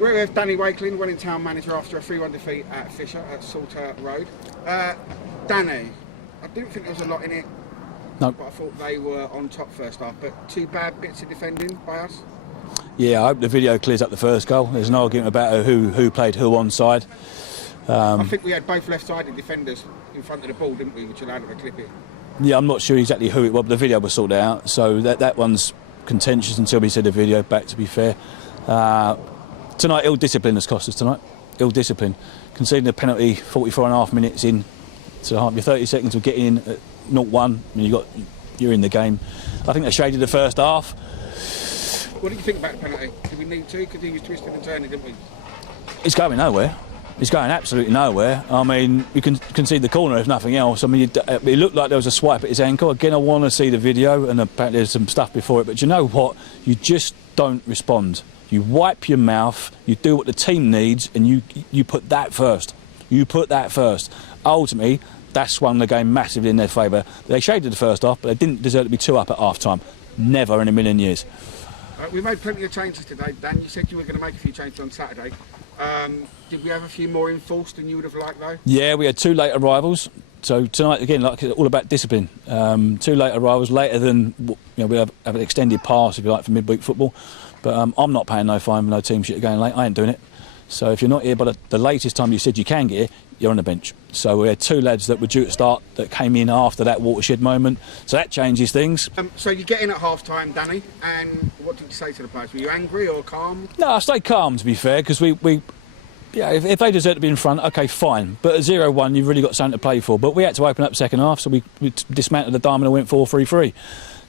We're with Danny Wakeling, Wellington manager after a 3-1 defeat at Fisher at Salter Road. Danny, I didn't think there was a lot in it. No. But I thought they were on top first half. But 2 bad bits of defending by us. Yeah, I hope the video clears up the first goal. There's an argument about who played who on side. I think we had both left-sided defenders in front of the ball, didn't we? Which allowed them to clip it. Yeah, I'm not sure exactly who it was, but the video was sorted out. So that one's contentious until we see the video back, to be fair. Tonight, ill discipline has cost us tonight. Ill discipline. Conceding a penalty 44.5 minutes in to half. You're 30 seconds of getting in at 0-1. You're in the game. I think they shaded the first half. What did you think about the penalty? Did we need to? Because he was twisting and turning, didn't we? It's going nowhere. It's going absolutely nowhere. I mean, you can concede the corner if nothing else. I mean, it looked like there was a swipe at his ankle. Again, I want to see the video, and apparently there's some stuff before it. But you know what? You just don't respond. You wipe your mouth, you do what the team needs, and you put that first. You put that first. Ultimately, that swung the game massively in their favour. They shaded the first half, but they didn't deserve to be 2 up at half-time. Never in a million years. We made plenty of changes today, Dan. You said you were going to make a few changes on Saturday. Did we have a few more enforced than you would have liked, though? Yeah, we had 2 late arrivals. So tonight, again, like all about discipline. 2 late arrivals, later than we have an extended pass, if you like, for midweek football. But I'm not paying no fine for no team shit going late. I ain't doing it. So if you're not here by the latest time you said you can get here, you're on the bench. So we had 2 lads that were due to start that came in after that watershed moment. So that changes things. So you get in at half-time, Danny, and what did you say to the players? Were you angry or calm? No, I stayed calm, to be fair, because if they deserve to be in front, OK, fine. But at 0-1, you've really got something to play for. But we had to open up second half, so we dismantled the diamond and went 4-3-3.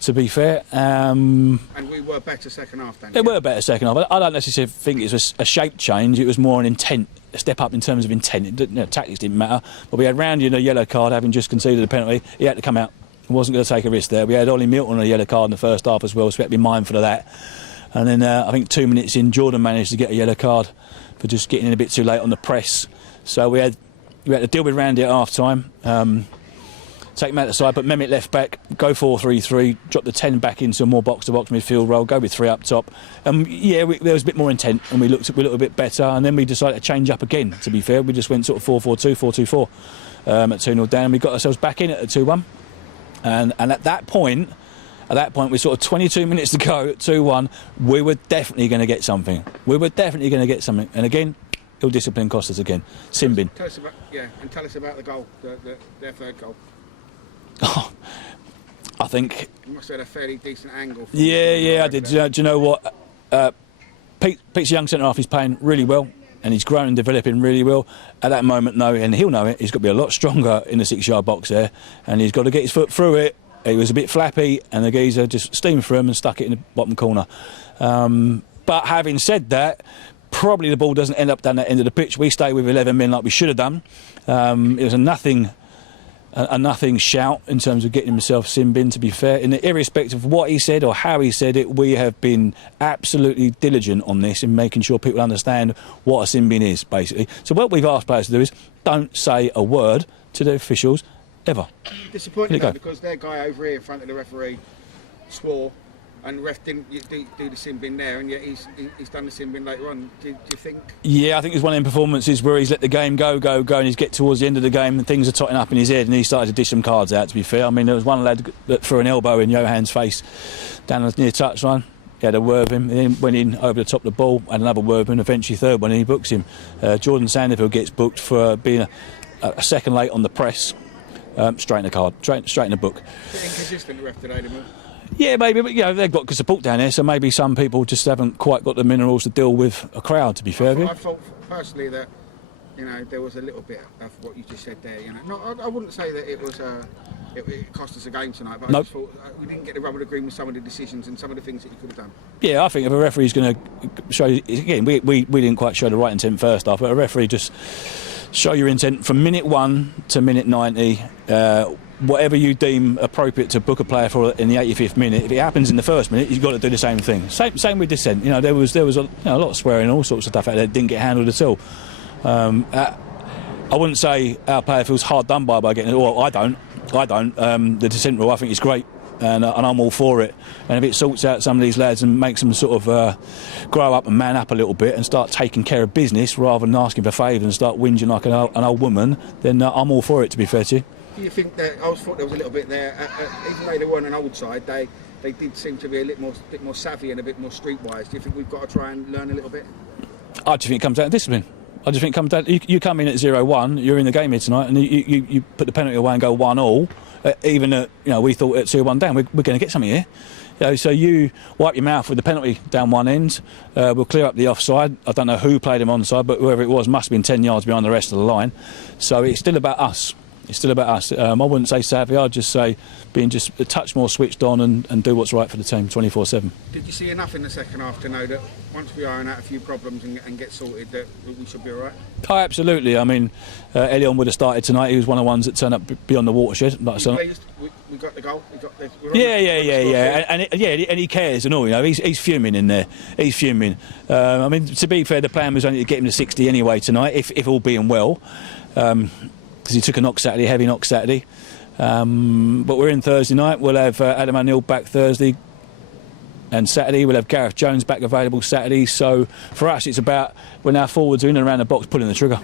To be fair. And we were better second half, Danny. They were better second half. I don't necessarily think it was a shape change. It was more an intent, a step up in terms of intent. Tactics didn't matter. But we had Roundy in a yellow card, having just conceded a penalty. He had to come out. He wasn't going to take a risk there. We had Ollie Milton on a yellow card in the first half as well, so we had to be mindful of that. And then I think 2 minutes in, Jordan managed to get a yellow card for just getting in a bit too late on the press. So we had to deal with Roundy at half-time. Take him out the side, but Mehmet left back, go 4-3-3, drop the 10 back into a more box-to-box midfield role, go with 3 up top. Yeah, there was a bit more intent, and we looked a bit better, and then we decided to change up again, to be fair. We just went sort of 4-4-2, 4-2-4 at 2-0 down, and we got ourselves back in at 2-1. And at that point, with sort of 22 minutes to go at 2-1, we were definitely going to get something. And again, ill discipline cost us again. Simbin. Tell us about the goal, their third goal. Oh, I think... You must have had a fairly decent angle. Yeah, I did. Do you know what? Pete's young centre-half is playing really well, and he's grown and developing really well. At that moment, and he'll know it, he's got to be a lot stronger in the 6-yard box there, and he's got to get his foot through it. He was a bit flappy, and the geezer just steamed through him and stuck it in the bottom corner. But having said that, probably the ball doesn't end up down that end of the pitch. We stay with 11 men like we should have done. It was a nothing shout in terms of getting himself sin bin, to be fair. Irrespective of what he said or how he said it, we have been absolutely diligent on this in making sure people understand what a sin bin is, basically. So what we've asked players to do is don't say a word to the officials ever. Disappointing though, because their guy over here in front of the referee swore, and the ref didn't do the sin bin there, and yet he's done the sin bin later on. Do you think? Yeah, I think it's one of them performances where he's let the game go, and he's get towards the end of the game and things are totting up in his head, and he started to dish some cards out, to be fair. I mean, there was one lad that threw an elbow in Johann's face down near touchline. He had a word with him, then went in over the top of the ball, had another word with him, eventually third one, and he books him. Jordan Sanderfield gets booked for being a second late on the press. Straight in the card, straight in the book. A bit inconsistent, the ref today, didn't we? Yeah, maybe, but they've got good support down there, so maybe some people just haven't quite got the minerals to deal with a crowd, to be fair. I thought personally that there was a little bit of what you just said there. I wouldn't say that it was it cost us a game tonight, but I just thought we didn't get the rubber to green with some of the decisions and some of the things that you could have done. Yeah, I think if a referee's going to show, again, we didn't quite show the right intent first half, but a referee just show your intent from minute 1 to minute 90. Whatever you deem appropriate to book a player for in the 85th minute, if it happens in the first minute, you've got to do the same thing. Same with dissent. There was a lot of swearing and all sorts of stuff out there that didn't get handled at all. I wouldn't say our player feels hard done by getting it. Well, I don't. The dissent rule I think is great. and I'm all for it. And if it sorts out some of these lads and makes them sort of grow up and man up a little bit and start taking care of business rather than asking for favours and start whinging like an old woman, then I'm all for it, to be fair to you. Do you think that, I thought there was a little bit there, even though they weren't an old side, they did seem to be a bit more savvy and a bit more streetwise. Do you think we've got to try and learn a little bit? I just think it comes down to discipline. I just think it comes down. You come in at 0-1, you're in the game here tonight, and you put the penalty away and go 1-1. Even at, we thought at 2-1 down, we're going to get something here. So you wipe your mouth with the penalty down one end. We'll clear up the offside. I don't know who played him onside, but whoever it was must have been 10 yards behind the rest of the line. So it's still about us. It's still about us. I wouldn't say savvy. I'd just say being just a touch more switched on and do what's right for the team 24/7. Did you see enough in the second half to know that once we iron out a few problems and get sorted, that we should be all right? Oh, absolutely. I mean, Elyon would have started tonight. He was one of the ones that turned up beyond the watershed. Like, pleased? We got the goal. Yeah. And he cares and all. He's fuming in there. He's fuming. I mean, to be fair, the plan was only to get him to 60 anyway tonight, if all being well. Because he took a knock Saturday, heavy knock Saturday. But we're in Thursday night. We'll have Adam O'Neill back Thursday and Saturday. We'll have Gareth Jones back available Saturday. So for us, it's about when our forwards are in and around the box, pulling the trigger.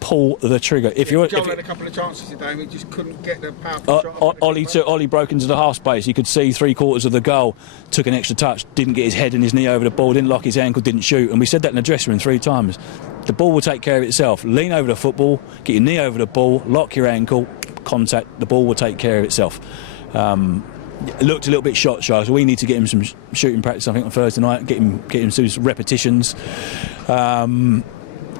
Pull the trigger. Joel had a couple of chances today and we just couldn't get the powerful shot. Ollie broke into the half space. You could see 3/4 of the goal. Took an extra touch, didn't get his head and his knee over the ball, didn't lock his ankle, didn't shoot. And we said that in the dressing room 3 times. The ball will take care of itself. Lean over the football, get your knee over the ball, lock your ankle, contact. The ball will take care of itself. It looked a little bit shot shy, so we need to get him some shooting practice, I think, on Thursday night. Get him some repetitions.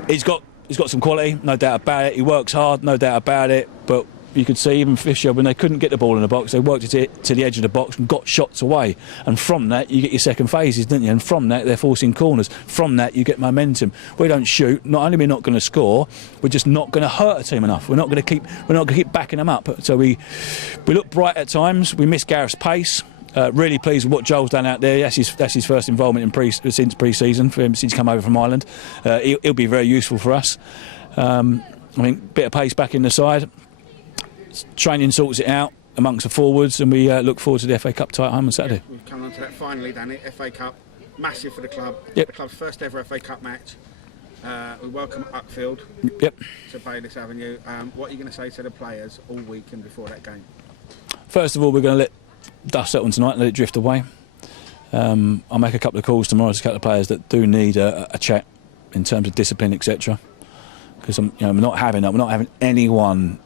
He's got some quality, no doubt about it. He works hard, no doubt about it. But you could see even Fisher, when they couldn't get the ball in the box, they worked it to the edge of the box and got shots away. And from that, you get your second phases, don't you? And from that, they're forcing corners. From that, you get momentum. We don't shoot. Not only are we not going to score, we're just not going to hurt a team enough. We're not going to keep backing them up. So we look bright at times. We miss Gareth's pace. Really pleased with what Joel's done out there. That's his first involvement since pre-season for him, since he's come over from Ireland. He'll be very useful for us. Bit of pace back in the side. Training sorts it out amongst the forwards, and we look forward to the FA Cup tie at home on Saturday. We've come on to that finally, Danny. FA Cup, massive for the club. Yep. The club's first ever FA Cup match. We welcome Uckfield to Bayliss Avenue. What are you going to say to the players all weekend before that game? First of all, we're going to let dust settle tonight and let it drift away. I'll make a couple of calls tomorrow to a couple of players that do need a chat in terms of discipline, etc. Because I'm not having anyone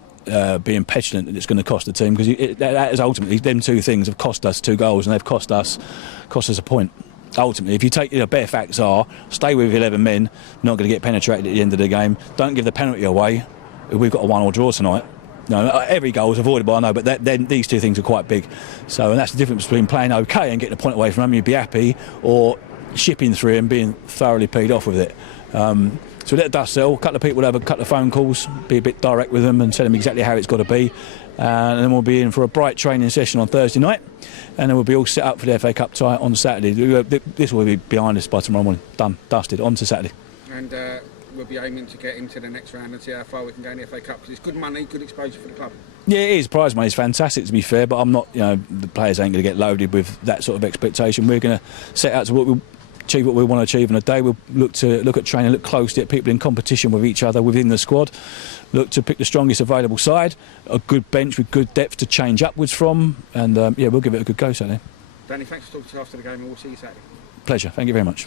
being petulant that it's going to cost the team, because that is ultimately, them two things have cost us 2 goals and they've cost us a point. Ultimately, if you take bare facts are, stay with 11 men, not going to get penetrated at the end of the game. Don't give the penalty away. We've got a 1-1 draw tonight. No, every goal is avoidable, I know, but these two things are quite big. So, and that's the difference between playing okay and getting a point away from them, you'd be happy, or shipping through and being thoroughly peed off with it. So let dust settle. A couple of people will have a couple of phone calls, be a bit direct with them and tell them exactly how it's got to be. And then we'll be in for a bright training session on Thursday night, and then we'll be all set up for the FA Cup tie on Saturday. This will be behind us by tomorrow morning. Done, dusted, on to Saturday. And we'll be aiming to get into the next round and see how far we can go in the FA Cup, because it's good money, good exposure for the club. Yeah, it is. Prize money is fantastic, to be fair, but I'm not, the players ain't going to get loaded with that sort of expectation. We're going to set out to achieve what we want to achieve in a day. We'll look at training, look closely at people in competition with each other within the squad, look to pick the strongest available side, a good bench with good depth to change upwards from, and we'll give it a good go Saturday. Danny, thanks for talking to us after the game, and we'll see you Saturday. Pleasure, thank you very much.